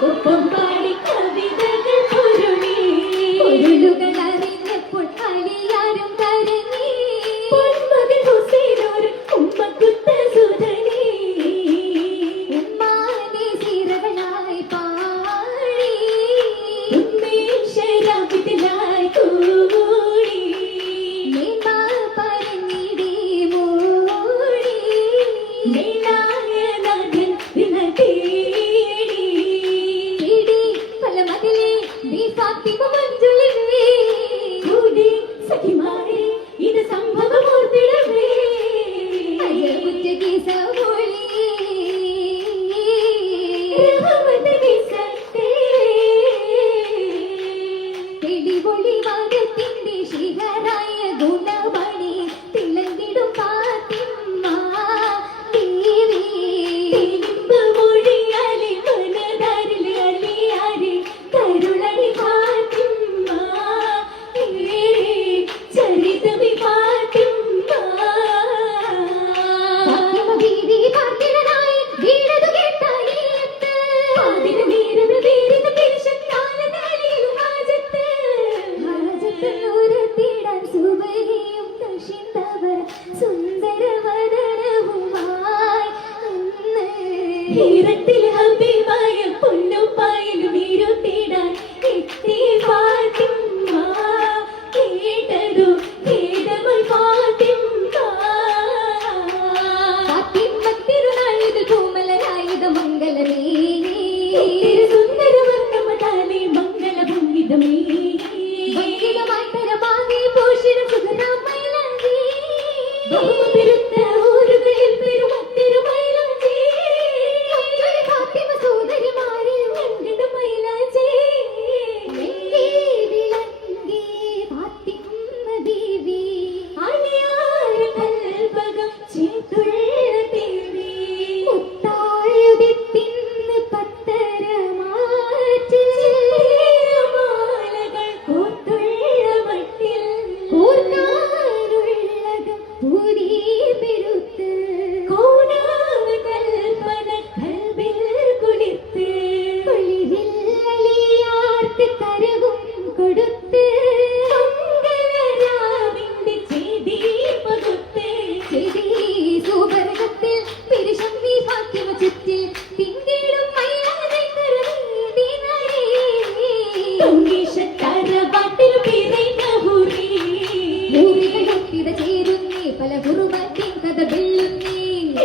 കൊപ്പം പാടി കവിതകൾ പൊരുളി തീരത്തിൽ ഹബീബായ പൊന്നുപ്പായലും ഇരുത്തിടാൻ എത്തി ഫാത്തിമ കേട്ടതു കേട്ടവൾ ഫാത്തിമ തിരുനാളിത് പൂമലരായുധ മംഗളമേ സുന്ദരവർണ്ണമതാലേ മംഗളഭംഗിതമേ ഭംഗിതമാതരമാകെ പോഷിരം സുഖരാമൈലാഞ്ചി ബഹുമതിരുത്ത ഊരുകളിൽ പെരുമത്തിരുമൈലാഞ്ചി ഫാത്തിമ സോദരിമാരെ മംഗള മൈലാഞ്ചി വിളങ്ങി ഫാത്തിമ ബീവി അണിയാര കൽബകം ചേത്തുള്ള ദേവി മുത്തായുദിത്തിന്ന് പത്തരമാറ്റിൽ മാലകൾ കോർത്തുള്ള മട്ടിൽ കോർക്കാനുള്ളകം പൂരി പെരുത്ത് കോണാവ കൽപ്പന കൽബിൽ കുളിത്ത് കുളിരിൽ അലിയാർത്ത് കരവും കൊടുത്ത് മംഗളരാവിന്റെ ചെയ്തി പകുത്ത് ചെയ്തി സുവർഗത്തിൽ പിരിശമ്മി ഫാത്തിമ ചുറ്റിൽ തിങ്കിടും മൈലാതെ കരവീതി നരേ തൊങ്കീശത്തറവാട്ടിൽ പിറന്ന ഹുറി ഹുറികളൊത്തിത ചേരുന്നേ പല ഹുറുമത്തിൻ കഥ വെള്ളുന്നേ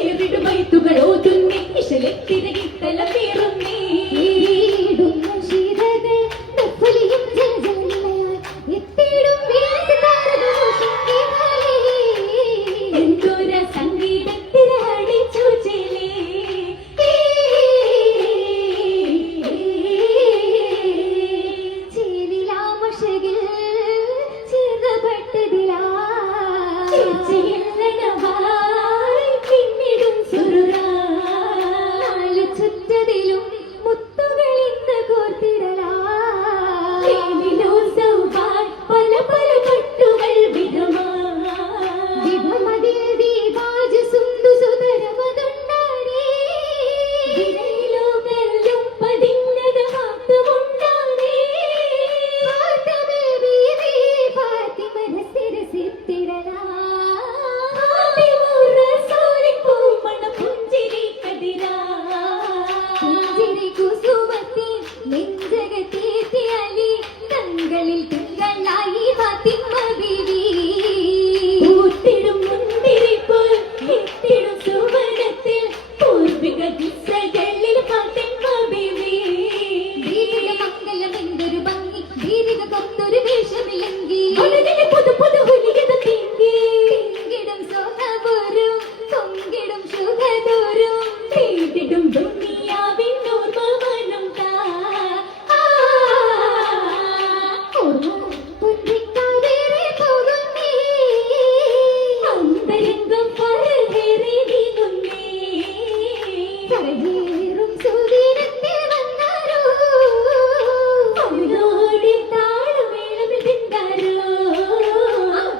ഏറിടു മൈത്തുകൾ ഓതുന്നേ ഇശലെത്തിരകി തലമേറുന്നേ ഈടുന്ന ശീതകൾ നഫലിയും ജലജലയായി എത്തിടും വീട്ടുകാരദോഷിങ്ങളേ എന്തോര സംഗീതത്തിലാടി ചൂചിലേ ചേലിലാമഷകിൽ ചേർന്നപ്പെട്ടതിലാ ചേച്ചിയില്ലണവായി പിന്നിടും സുരുരാ നാല് ചുറ്റതിലും മുത്തുകളിന്ന് കോർത്തിടലാ ചേലിലോ സൗഭാൻ പല പല പട്ടുകൾ വിധമാ വിധമതിൽ ദീപാജ സുന്ദു സുതരമതുണ്ടാരേ വിരയിലോ കല്ലും പതിഞ്ഞത് മാത്രമുണ്ടാരേ ഫാത്തിമ ബീവി ഫാത്തിമ രസിരസിത്തിടലാ ഫാത്തിമ റസൂലിൻ പൂമണം പുഞ്ചിരി കതിരാ പുഞ്ചിരി കുസുമത്തി നെഞ്ചകത്തേത്തി അലി തങ്ങളിൽ തിങ്കളായി ഫാത്തിമ ബീവി പൂത്തിടും മുന്തിരിപ്പോൾ എത്തിടും സുവർണത്തിൽ പൂർവിക ദിശകളിൽ ഫാത്തിമ ബീവി ദീർഘ മംഗലം എന്തൊരു ഭംഗി ദീർഘ കൊത്തൊരു വേഷമില്ലെങ്കിൽ പുതു പുതു ഹുലികത തിങ്കി തിങ്കിടും സോഹപുരും പൊങ്കിടും ശുഭദൂരും തേടിടും ദുനിയാവിൻ ഓർമ്മവനം താ ഓർമ്മ പൊന്നിക്കാവേറെ പോകുന്നേ അന്തരംഗം പരവേറെ നീങ്ങുന്നേ കരയേറും സുദിനത്തിൽ വന്നാരോ അവരോടി താളമേളമിൽ തിന്താരോ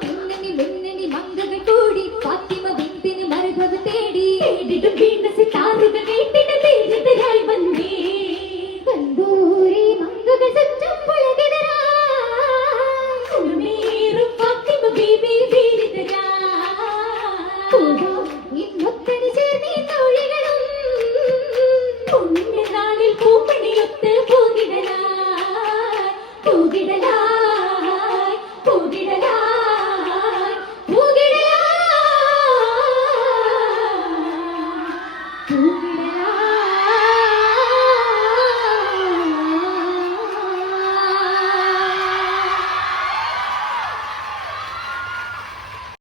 പിന്നണി മുന്നണി മംഗകൾ കൂടി ഫാത്തിമ ബിന്തിന് മർഹബ തേടി തേടിടും വീണ സിതാറുകൾ കേട്ടിട തേജതരായി വന്നേ കന്തൂരി മംഗകൾ സജ്ജം പുളകിടരാ കുറുമേറും ഫാത്തിമ ബീവി വീരിതരാ കൂടാ ഇന്നൊത്തണി ചേർന്നീ തോഴികളും പുണ്യനാളിൽ പൂപ്പണിയൊത്ത് പോകിടലാ പോകിടലാ പോകിടലാ